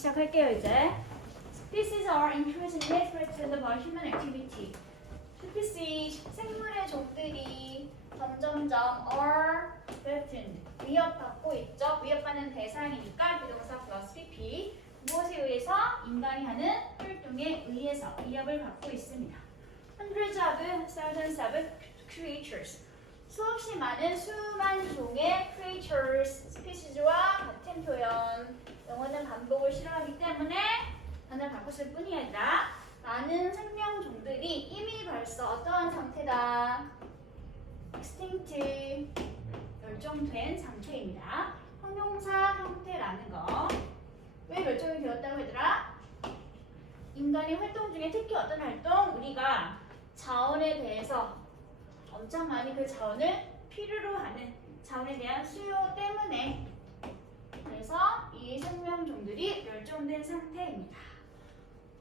시작할게요 이제. Species are increasingly threatened by human activity. Species, 생물의 종들이 점점점 are threatened, 위협받고 있죠. 위협받는 대상이니까 비동사 플러스 PP. 무엇에 의해서? 인간이 하는 활동에 의해서 위협을 받고 있습니다. Hundreds of thousands of creatures. 수없이 많은 수만 종의 creatures, species와 같은 표현. 영어는 반복을 싫어하기 때문에 단어를 바꿨을 뿐이야 얘들아. 많은 생명종들이 이미 벌써 어떠한 상태다? extinct, 멸종된 상태입니다. 형용사 형태라는 거. 왜 멸종이 되었다고 얘들아? 인간의 활동 중에 특히 어떤 활동? 우리가 자원에 대해서 엄청 많이 그 자원을 필요로 하는 자원에 대한 수요 때문에, 그래서 이 생명종들이 멸종된 상태입니다.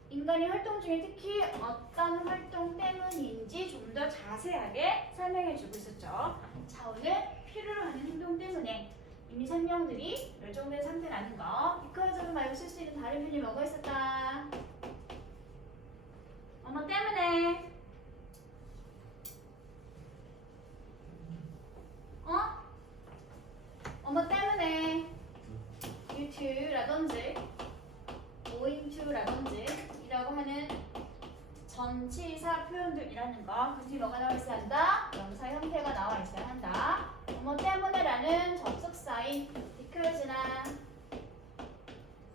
인간의 활동 중에 특히 어떤 활동 때문인지 좀 더 자세하게 설명해 주고 있었죠. 자원을 필요로 하는 행동 때문에 이미 생명들이 멸종된 상태라는 거. because 말고 쓸 수 있는 다른 표현이 뭐가 있었다? 어머 때문에. 어머 때문에 due to라든지 owing to라든지 이라고 하는 전치사 표현들이라는 거. 그 뒤에 뭐가 나와 있어야 한다? 명사 형태가 나와 있어야 한다. 어머 때문에라는 접속사인 because나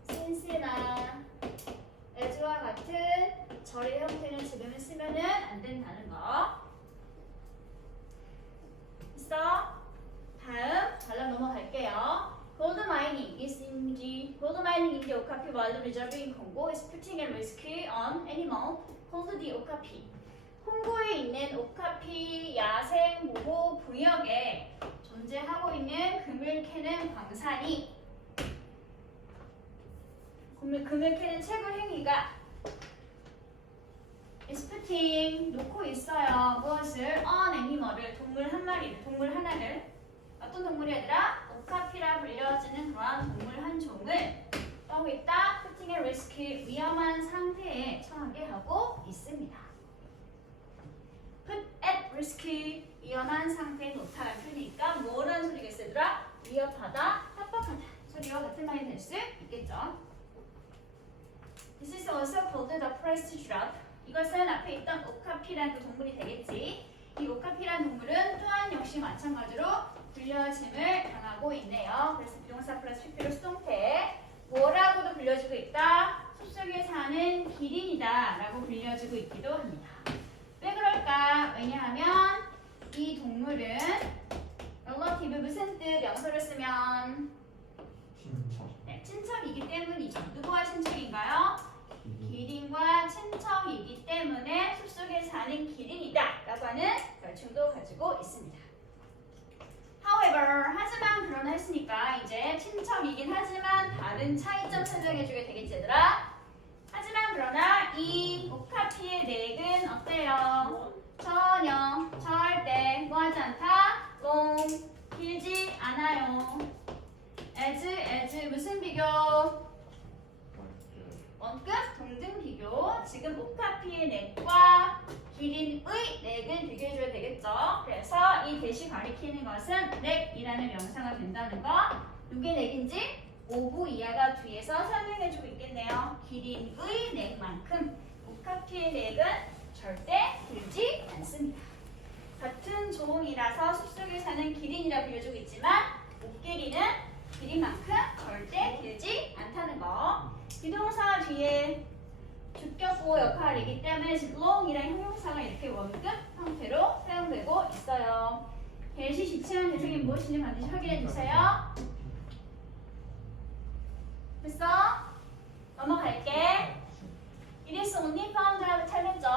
since나 as와 같은 절의 형태는 지금 쓰면은 안 된다는 거. 있어? 다음 잘라 넘어갈게요. Gold mining is in the Okapi Wild Reserve in Congo is putting a risk on animal called the Okapi. 콩고에 있는 오카피 야생 보호 구역에 존재하고 있는 금을 캐는 광산이, 금을 캐는 채굴 행위가 is putting, 놓고 있어요. 무엇을? on animal을, 동물 한 마리를, 동물 하나를. 어떤 동물이 아니라 오카피라 불려지는 그러한 동물 한 종을 하고 있다. putting a risk, 위험한 상태에 처하게 하고 있습니다. put at risk, 위험한 상태에 놓다라는 표현이니까 뭐라는 소리겠어 얘들아? 위협하다, 협박하다 소리와 같은 말이 될 수 있겠죠. This is also called the priest giraffe. 이것은 앞에 있던 오카피라는 그 동물이 되겠지. 이 오카피라는 동물은 또한 역시 마찬가지로 불려짐을 당하고 있네요. 그래서 비동사 플러스 PP로 수동태. 뭐라고도 불려지고 있다? 숲속에 사는 기린이다 라고 불려지고 있기도 합니다. 왜 그럴까? 왜냐하면 이 동물은 relative 무슨 뜻? 명사를 쓰면 친척. 네, 친척이기 때문이죠. 누구와 친척인가요? 기린과 친척이기 때문에 숲속에 사는 기린이다 라고 하는 별칭도 가지고 있습니다. However, 하지만 그러나 했으니까 이제 친척이긴 하지만 다른 차이점 설명해주게 되겠지 얘들아. 하지만 그러나 이 오카피의 넥은 어때요? 전혀 절대 뭐하지 않다? long, 길지 않아요. as 무슨 비교? 원급 동등 비교. 지금 오카피의 넥과 기린의 넥을 비교해줘야 되겠죠. 그래서 이 대시 가리키는 것은 넥이라는 명사가 된다는 거. 누구의 넥인지 오부 이하가 뒤에서 설명해주고 있겠네요. 기린의 넥만큼 오카피의 넥은 절대 길지 않습니다. 같은 종이라서 숲속에 사는 기린이라 불려주고 있지만 옷길이는 기린만큼 절대 길지 않다는 거. 비동사 뒤에 주격보호 역할이기 때문에 지금 long이라는 형용사가 이렇게 원급 형태로 사용되고 있어요. 대시 지칭한 대상이 무엇인지 반드시 확인해 주세요. 됐어? 넘어갈게. It is only found 하고 찾았죠?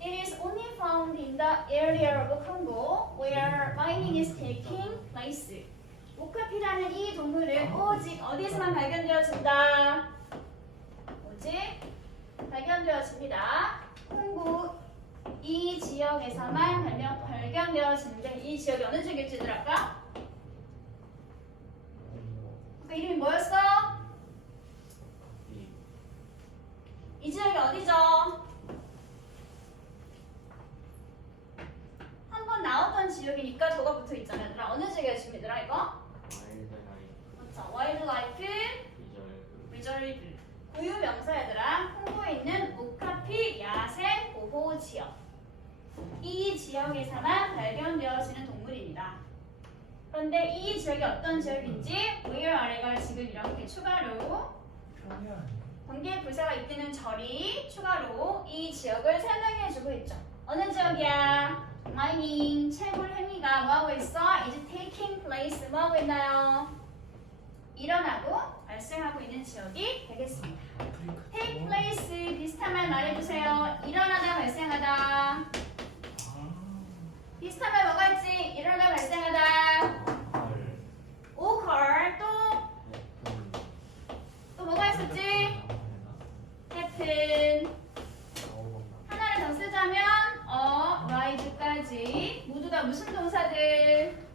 It is only found in the area of Congo where mining is taking place. 오카피라는 이 동물은 오직 어디서만 발견되어진다? 오직 발견되어집니다. 콩고 이 지역에서만 발견되어지는데 이 지역이 어느 지역일지 들을까? 그 이름이 뭐였어? 지역이니까 저가 붙어 있잖아. 얘들아. 어느 지역이야 지금 얘들아 이거? 그렇죠. 와일드라이프 리저브. 고유 명사 얘들아. 홍보에 있는 오카피 야생 보호 지역. 이 지역에서만 발견되어지는 동물입니다. 그런데 이 지역이 어떤 지역인지 where 아래가 지금 이렇게 추가로 관계 부사가 이끄는 절이 추가로 이 지역을 설명해주고 있죠. 어느 지역이야? mining, 채굴 행위가 뭐하고 있어? is taking place 뭐하고 있나요? 일어나고 발생하고 있는 지역이 되겠습니다. take place 비슷한 말 말해주세요. 일어나다 발생하다. 비슷한 말 뭐가 있지? 일어나다 발생하다. occur 또 뭐가 있었지? happen. 하나를 더 쓰자면 rise까지 모두 다 무슨 동사들?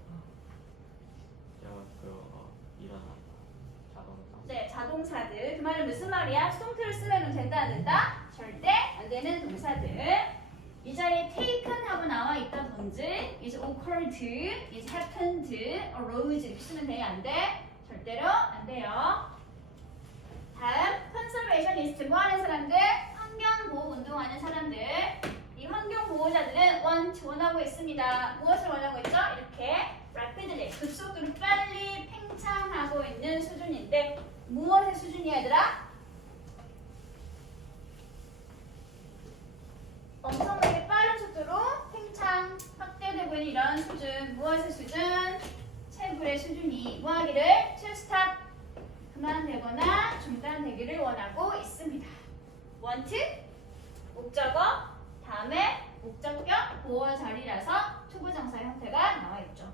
네, 자동사들. 그 말은 무슨 말이야? 수동태를 쓰면 된다 안 된다? 절대 안 되는 동사들. 이 자리에 taken 하고 나와 있다든지 is occurred, is happened, arose 이렇게 쓰면 돼? 안 돼? 절대로 안 돼요. 다음 conservationist 뭐 하는 사람들? 환경보호 운동하는 사람들. 이 환경보호자들은 원하고 있습니다. 무엇을 원하고 있죠? 이렇게 rapidly 급속도로 빨리 팽창하고 있는 수준인데 무엇의 수준이야 얘들아? 엄청나게 빠른 속도로 팽창 확대되고 있는 이런 수준. 무엇의 수준? 채굴의 수준이 뭐하기를? to stop 그만되거나 중단되기를 원하고 있습니다. want 목적어 다음에 목적격 보호 자리라서 투부정사 형태가 나와 있죠.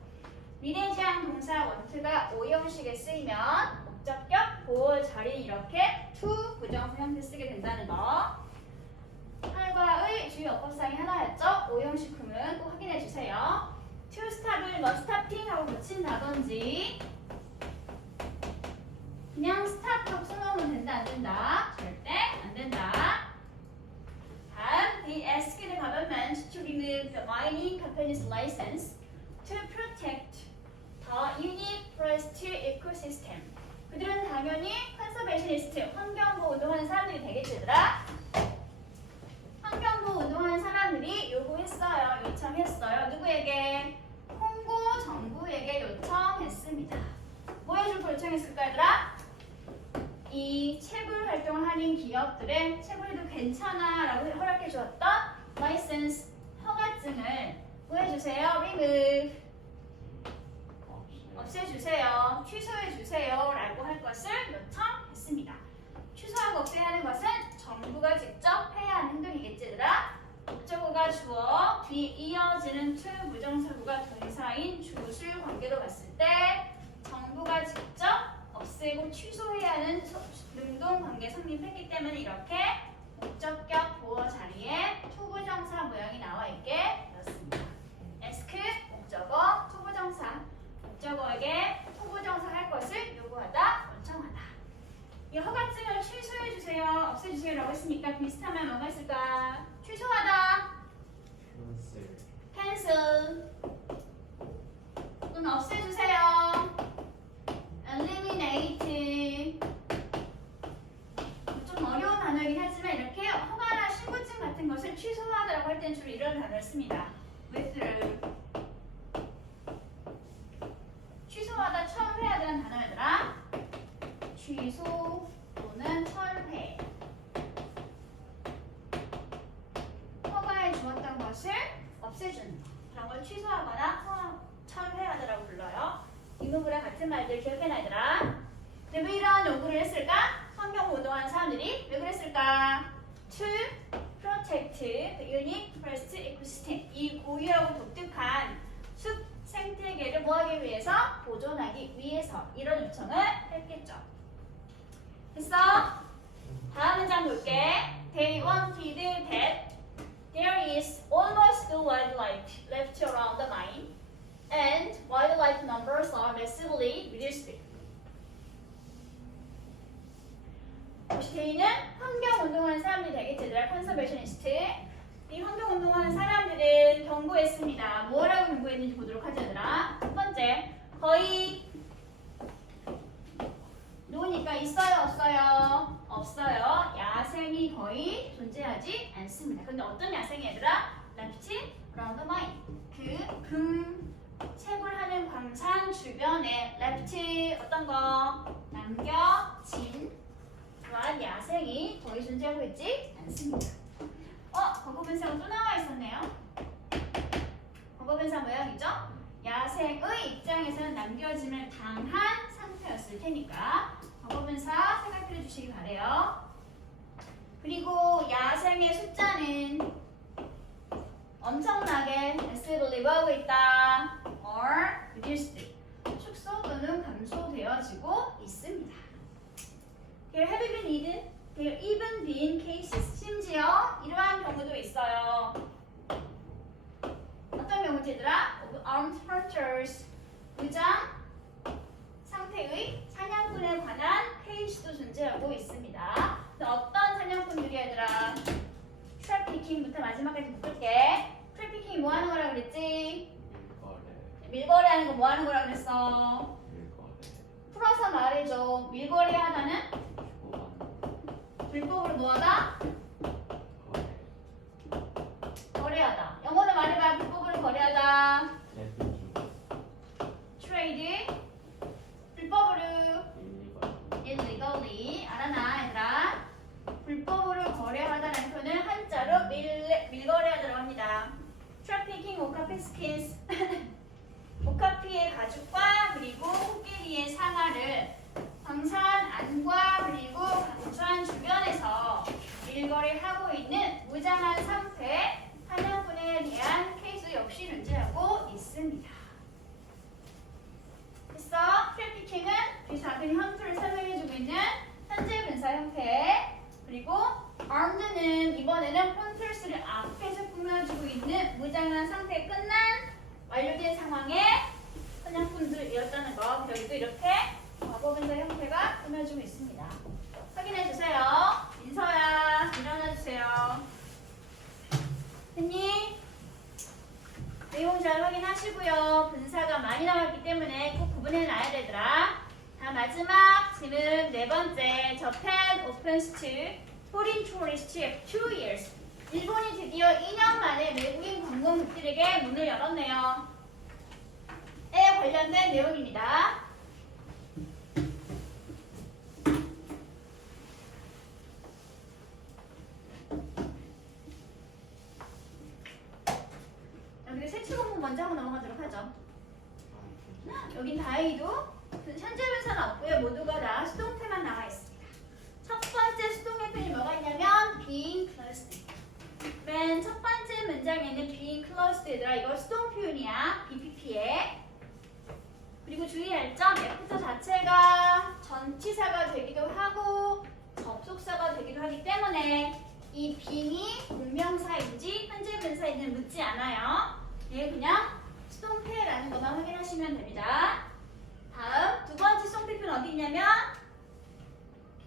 미래지향 동사 want가 오형식에 쓰이면 목적격 보호 자리 이렇게 to 부정사 형태 쓰게 된다는 거. 할과의 주요 어법상이 하나였죠. 오형식 품은 꼭 확인해 주세요. to stop을 뭐 stopping 하고 붙인다든지 그냥 stop 하고 써놓으면 된다 안 된다? 절대 안 된다. 다음, they asked the government to remove the mining company's license to protect the unique forest ecosystem. 그들은 당연히 컨서베이셔니스트, 환경보호 운동하는 사람들이 되겠지 얘들아? 환경보호 운동하는 사람들이 요구했어요. 요청했어요. 누구에게? 홍보 정부에게 요청했습니다. 뭐 해주고 요청했을까 얘들아? 이 채굴 활동을 하는 기업들의 채굴해도 괜찮아 라고 허락해 주었던 라이센스 허가증을 뭐 해주세요? remove 없애주세요. 취소해주세요 라고 할 것을 요청했습니다. 취소하고 없애야 하는 것은 정부가 직접 해야 하는 행동이겠지 얘들아? 목적어가 주어 뒤에 이어지는 to 부정사구가 동사인 주술 관계로 봤을 때 정부가 직접 없애고 취소해야 하는 능동관계 성립했기 때문에 이렇게 목적격 보호 자리에 투부정사 모양이 나와 있게 되었습니다. ask 목적어 투부정사 목적어에게 투부정사 할 것을 요구하다 요청하다. 이 허가증을 취소해주세요 없애주세요 라고 했으니까 비슷한 말 뭐가 있을까? 취소하다 cancel 또는 없애주세요 eliminate. 좀 어려운 단어이긴 하지만 이렇게 허가나 신고증 같은 것을 취소하다라고 할 때는 주로 이런 단어를 씁니다. withdraw. 취소하다 철회하다는 단어들아. 취소 또는 철회. 허가해 주었던 것을 없애주는 거. 그런 걸 취소하거나 철회하다라고 불러요. 이 부분이랑 같은 말들 기억해놔 얘들아. 근데 왜 이런 요구를 했을까? 환경보호하는 사람들이 왜 그랬을까? To protect the unique forest ecosystem. 이 고유하고 독특한 숲 생태계를 뭐하기 위해서? 보존하기 위해서 이런 요청을 했겠죠. 됐어? 다음 문장 볼게. They wanted that there is almost no wildlife left around the mine. And wildlife numbers are massively reduced. K는 환경 운동하는 사람들이 되겠지. 얘들아 컨서베이셔니스트. 이 환경운동하는 사람들은 경고했습니다. 뭐라고 경고했는지 보도록 하자, 얘들아. 첫 번째, 거의 노니까 있어요, 없어요? 없어요. 야생이 거의 존재하지 않습니다. 근데 어떤 야생이 얘들아? left around the mine. 채굴하는 광산 주변에 left 어떤 거? 남겨진 그러한 야생이 거의 존재하고 있지 않습니다. 과거분사가 또 나와 있었네요. 과거분사 모양이죠? 야생의 입장에서는 남겨짐을 당한 상태였을 테니까 과거분사 생각해 주시기 바래요. 그리고 야생의 숫자는 엄청나게 massively 뭐하고 있다? or reduced 축소 또는 감소되어지고 있습니다. There have even been cases 심지어 이러한 경우도 있어요. 어떤 경우지 얘들아? Of armed hunters 무장 상태의 사냥꾼에 관한 케이스도 존재하고 있습니다. 어떤 사냥꾼들이 얘들아? 트래피킹부터 마지막까지 묶을게. 트래피킹이 뭐 하는 거라 그랬지? 밀거래 하는 거 뭐 하는 거라 그랬어? 풀어서 말해줘. 밀거래 하다는? 불법으로 뭐 하다? 거래하다. 영어로 말해봐. 불법으로 거래하다. 트레이드. 불법으로. illegally. 알아나 얘들아. 불법으로 거래하다라는 표현을 한자로 밀거래하다라고 합니다. 트래피킹 오카피스킨스. 오카피의 가죽과 그리고 코끼리의 상아를 광산 안과 그리고 광산 주변에서 밀거래하고 있는 무장한 상태 사냥꾼에 대한 케이스 역시 존재하고 있습니다. 그래서 트래피킹은 뒤사근 형태를 설명해주고 있는 현재 분사 형태 그리고 armed는 이번에는 hunters를 앞에서 꾸며주고 있는 무장한 상태 끝난 완료된 상황의 사냥꾼들이었다는 거 여기도 이렇게 과거분사 형태가 꾸며주고 있습니다. 확인해주세요. 민서야 일어나주세요. 됐니? 내용 잘 확인하시고요. 분사가 많이 나왔기 때문에 꼭 구분해놔야 되더라. 자 마지막 질문 네 번째 Japan opens to foreign tourists of 2 years. 일본이 드디어 2년 만에 외국인 관광객들에게 문을 열었네요. 에 관련된 내용입니다. 여기 색칠 공부 먼저 하고 넘어가도록 하죠. 여긴 다행히도 현재 분사는 없고요. 모두가 다 수동태만 나와 있습니다. 첫 번째 수동의 표현이 뭐가 있냐면 being closed. 맨 첫 번째 문장에는 being closed 얘들아 이거 수동 표현이야. BPP에. 그리고 주의할 점 F자 자체가 전치사가 되기도 하고 접속사가 되기도 하기 때문에 이 being이 동명사인지 현재 분사인지 묻지 않아요. 얘 그냥 수동태라는 것만 확인하시면 됩니다. 다음 두 번째 수동태 표현 어디 있냐면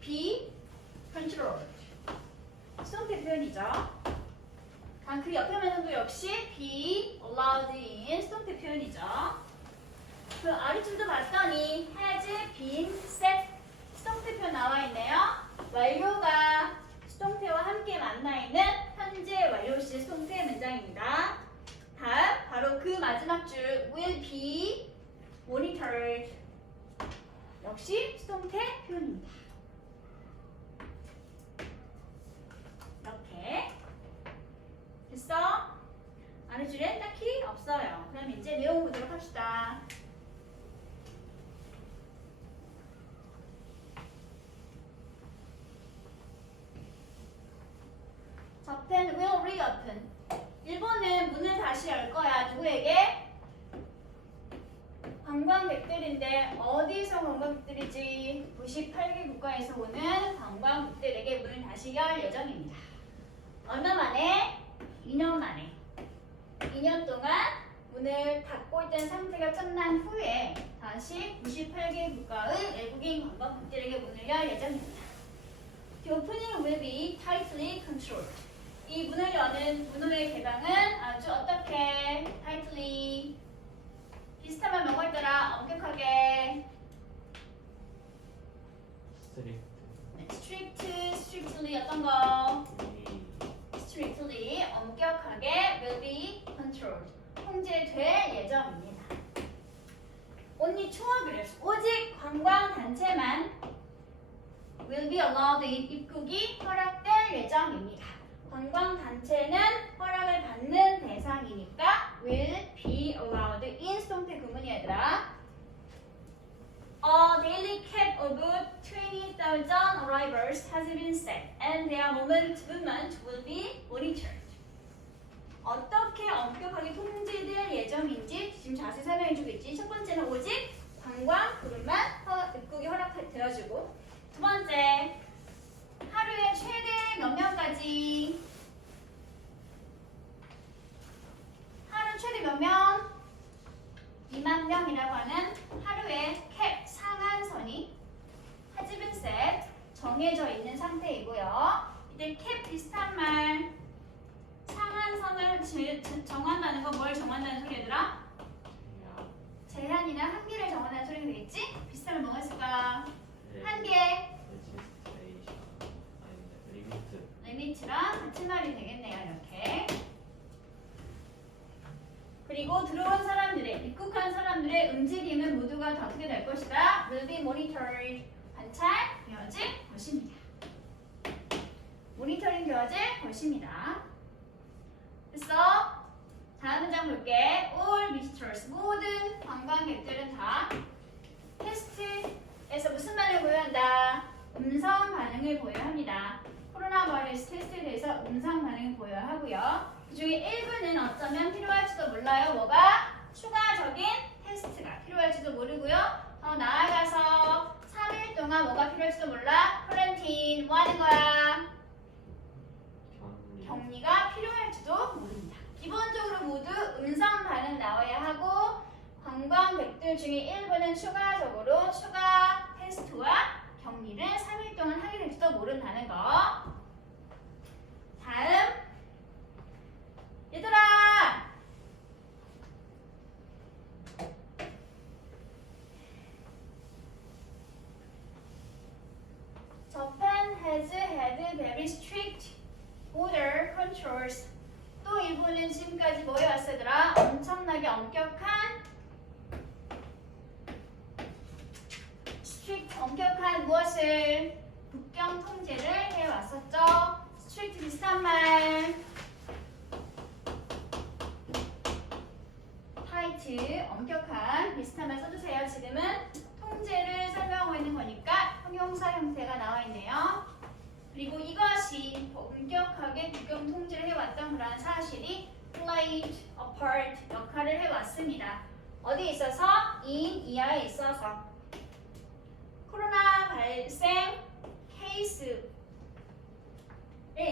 be controlled. 수동태 표현이죠. 그 옆에 면도 역시 be allowed in 수동태 표현이죠. 그 아래쪽도 봤더니 has been set 수동태 표현 나와 있네요. 완료가 수동태와 함께 만나 있는 현재 완료시 수동태 문장입니다. 다음 바로 그 마지막 줄 will be monitored 역시 수동태 표현입니다. 이렇게 됐어? 아래 줄엔 딱히 없어요. 그럼 이제 내용 보도록 합시다. Japan will reopen. 일본은 문을 다시 열 거야. 누구에게? 관광객들인데 어디서 관광객들이지? 98개 국가에서 오는 관광객들에게 문을 다시 열 예정입니다. 얼마 만에? 2년 만에. 2년 동안 문을 닫고 있던 상태가 끝난 후에 다시 98개 국가의 외국인 관광객들에게 문을 열 예정입니다. The opening will be tightly controlled. 이 문을 여는 문호의 개방은 아주 어떻게 tightly 비슷하면 뭐가 있더라? 엄격하게 strictly 어떤 거? strictly 엄격하게 will be controlled 통제될 예정입니다. Only tour groups 오직 관광 단체만 will be allowed 입국이 허락될 예정입니다. 관광 단체는 허락을 받는 대상이니까 will be allowed in 수동태 구문이 얘들아. A daily cap of 20,000 arrivals has been set and their movement will be monitored. 어떻게 엄격하게 통제될 예정인지 지금 자세히 설명해주고 있지. 첫 번째는 오직 관광 그룹만 입국이 허락되어주고, 두 번째 하루에 최대 몇 명까지? 하루 최대 몇 명? 2만 명이라고 하는 하루의 캡 상한선이 하지빈 셋 정해져 있는 상태이고요. 이때 캡 비슷한 말 상한선을 정한다는 건 뭘 정한다는 소리 얘들아? 제한이나 한계를 정한다는 소리가 되겠지? 비슷한 말 뭐가 있을까? 한계 리미트랑 같은 말이 되겠네요. 이렇게. 그리고 들어온 사람들의 입국한 사람들의 움직임은 모두가 다 어떻게 될 것이다? will be monitored 관찰되어질 것입니다. 모니터링 되어질 것입니다. 됐어? 다음 문장 볼게. All visitors 모든 관광객들은 다 테스트에서 무슨 반응을 보여한다? 음성 반응을 보여야 합니다. 코로나 바이러스 테스트에 대해서 음성 반응을 보여야 하고요. 그 중에 일부는 어쩌면 필요할지도 몰라요. 뭐가? 추가적인 테스트가 필요할지도 모르고요. 더 나아가서 3일 동안 뭐가 필요할지도 몰라? 쿼런틴 뭐 하는 거야? 격리가 필요할지도 모릅니다. 기본적으로 모두 음성 반응 나와야 하고, 관광객들 중에 일부는 추가적으로 추가 테스트와 격리를 3일 동안 하게 될지도 모른다는 거. 다음 얘들아, Japan has had very strict border controls. 또 일본은 지금까지 뭐 해왔어 얘들아? 엄청나게 엄격한 strict 엄격한 무엇을? 국경 통제를 해왔었죠. strict 비슷한 말 tight 엄격한 비슷한 말 써주세요. 지금은 통제를 설명하고 있는 거니까 형용사 형태가 나와 있네요. 그리고 이것이 엄격하게 국경 통제를 해왔던 그런 사실이 played a part 역할을 해왔습니다. 어디에 있어서? in 이하에 있어서 코로나 발생 케이스에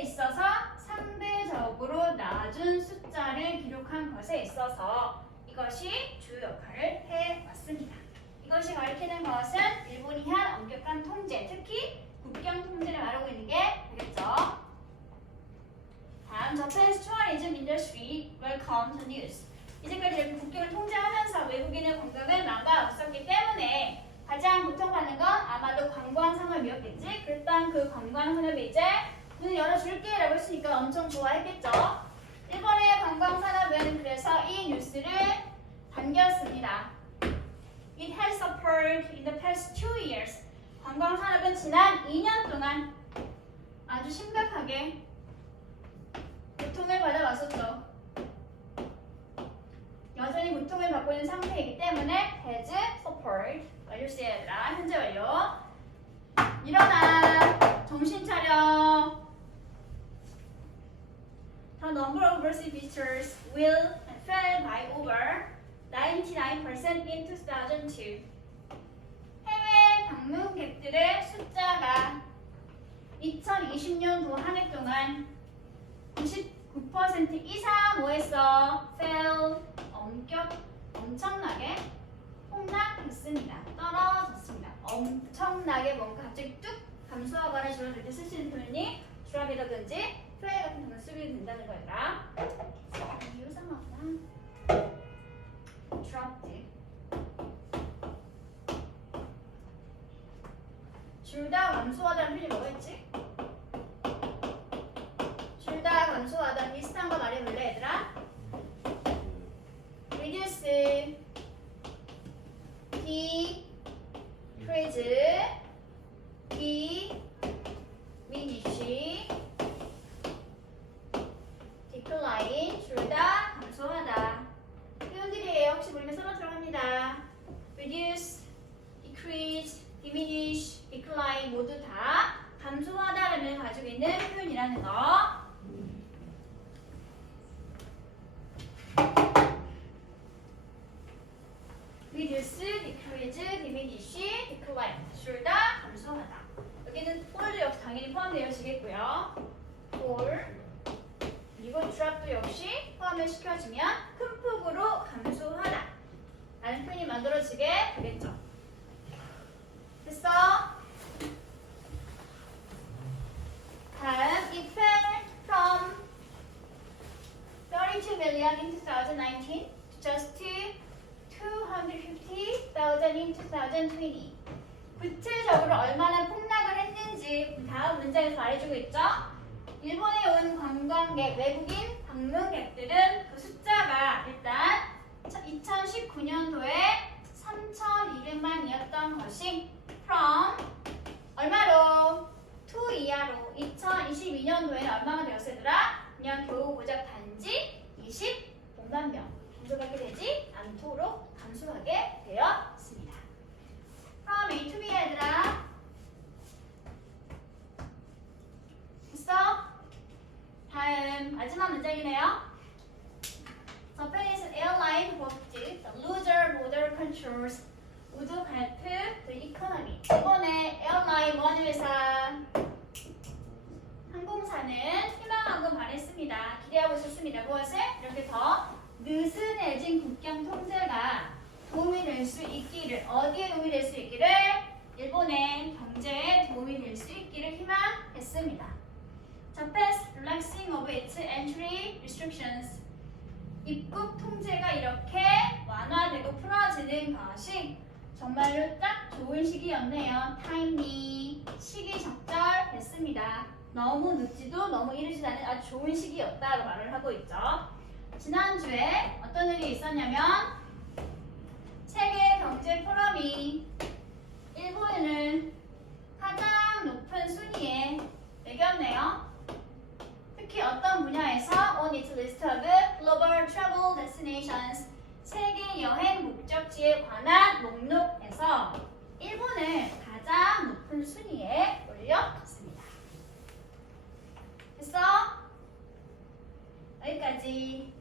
있어서 상대적으로 낮은 숫자를 기록한 것에 있어서 이것이 주요 역할을 해왔습니다. 이것이 가리키는 것은 일본이 한 엄격한 통제, 특히 국경 통제를 말하고 있는 게 되겠죠. 다음, Japan's tourism industry welcomed news. 이제까지 이렇게 국경을 통제하면서 외국인의 관광을 막아왔었기 때문에 가장 고통받는 건 아마도 관광 산업이었겠지. 일단 그 관광 산업이 이제 문을 열어줄게 라고 했으니까 엄청 좋아했겠죠. 일본의 관광 산업은 그래서 이 뉴스를 반겼습니다. It has suffered in the past 2 years. 관광 산업은 지난 2년 동안 아주 심각하게 고통을 받아왔었죠. 여전히 고통을 받고 있는 상태이기 때문에 has suffered 완료시해야 되라. 현재 완료. 일어나. 정신 차려. The number of overseas visitors will fell by over 99% in 2002. 해외 방문객들의 숫자가 2020년도 한 해 동안 99% 이상 뭐했어? fell 엄청나게 폭락했습니다. 떨어졌습니다. 엄청나게 뭔가 갑자기 뚝 감소하거나 줄어들 때 쓸 수 있는 표현이 드랍이라든지 fly 같은 단어 쓰게 된다는 거야. 유상하구나. dropped. 줄다 감소하다는 표현이 뭐가 있지? 줄다 감소하다 비슷한 거 말해볼래 얘들아? reduce, decrease, diminish, decline, 줄다 감소하다. 표현들이에요. 혹시 모르면 써서 들어갑니다. reduce, decrease, diminish, decline 모두 다 감소하다를 가지고 있는 표현이라는 거. reduce, decrease, diminish, decline 줄다 감소하다. 여기는 fall도 역시 당연히 포함되어지겠고요. fall 그리고 drop도 역시 포함을 시켜주면 큰 폭으로 감소하다 라는 표현이 만들어지게 되겠죠. 됐어? 다음 it fell from 32 million in 2019 to just 250,000 in 2020. 구체적으로 얼마나 폭락을 했는지 다음 문장에서 말해주고 있죠. 일본에 온 관광객, 외국인 방문객들은 그 숫자가 일단 2019년도에 3,200만이었던 것이 from 얼마로? to 이하로 2022년도에는 얼마가 되었으더라? 그냥 겨우 고작 단지 25만 명 감소하게 되지 않도록 감소하게 되었습니다. from A to B 얘들아 됐어? 다음 마지막 문장이네요. Japanese airline booked the loser border controls would help the economy. 일본의 에어라인 원 회사 항공사는 희망하고 말했습니다. 기대하고 있었습니다. 무엇을? 이렇게 더 느슨해진 국경 통제가 도움이 될 수 있기를. 어디에 도움이 될 수 있기를? 일본의 경제에 도움이 될 수 있기를 희망했습니다. Japan's relaxing of its entry restrictions. 입국 통제가 이렇게 완화되고 풀어지는 것이 정말로 딱 좋은 시기였네요. timely, 시기 적절했습니다. 너무 늦지도 너무 이르지도 않은 아주 좋은 시기였다고 말을 하고 있죠. 지난주에 어떤 일이 있었냐면 세계 경제 포럼이 일본을 가장 높은 순위에 매겼네요. 특히 어떤 분야에서 on its list of global travel destinations 세계 여행 목적지에 관한 목록에서 일본을 가장 높은 순위에 올렸습니다. 됐어? 여기까지.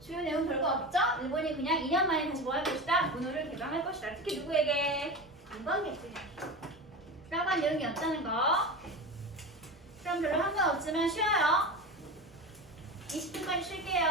주요 내용 별거 없죠? 일본이 그냥 2년 만에 다시 뭐 할 것이다? 문호를 개방할 것이다. 특히 누구에게? 관광객들에게. 라고 한 내용이 없다는 거. 그럼 별로 한 거 없지만 쉬어요. 20분까지 쉴게요.